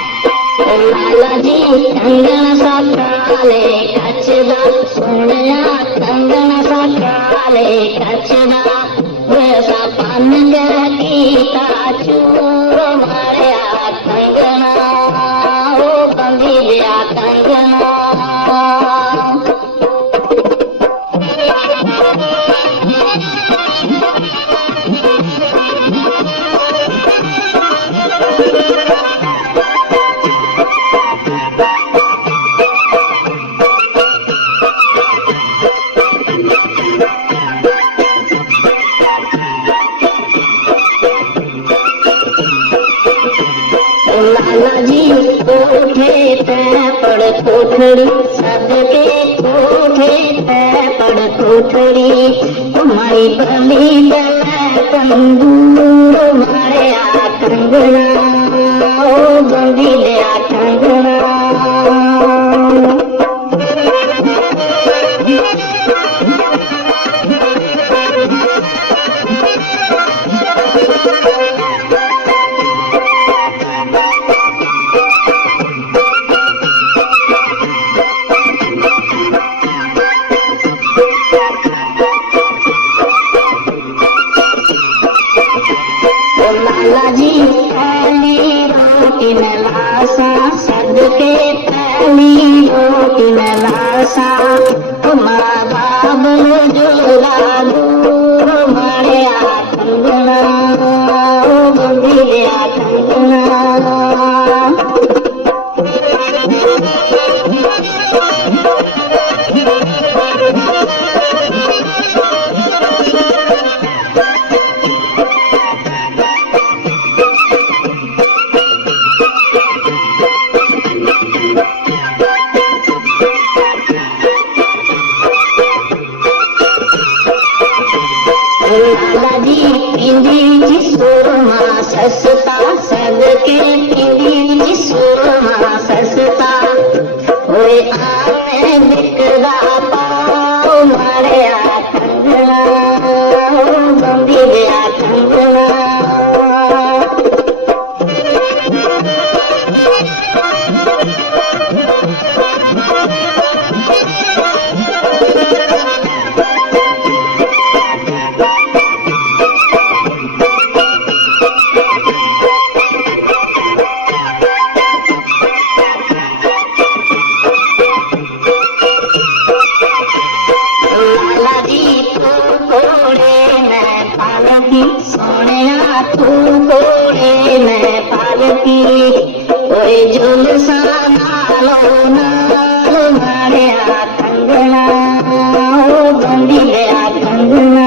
लाला जी कंगन सा काले कचदा सोनिया कंगन सा काले कचदा वैसा पान कीता चूर मारिया कंगना ओ बंदी दिया कंगना लाला जी कोठे पे पड़ कोठड़ी सबके कोठे पे पड़ कोठड़ी तुम्हारी बली तंदूर मारे आ कंगना ओ बंदी ले आ कंगना लाला जी पहली रोटी में लाशा सदके पहली रोटी में लाशा तुम्हारा बाबू जोला दूर मारे आ कंगना ओ बंदी ले आ कंगना लाला जी पिंडी जी सुरमा सस्ता सबके पिंडी जी सुरमा सस्ता ओए आने बिकदा पाओ मारे आ कंगना बंदी ले आ कंगना लाला जी तू घोड़े में पालकी सोनिया तू घोड़े में पालकी ओए जुलसा नालो नाल मारे आ कंगना ओ बंदी ले आ कंगना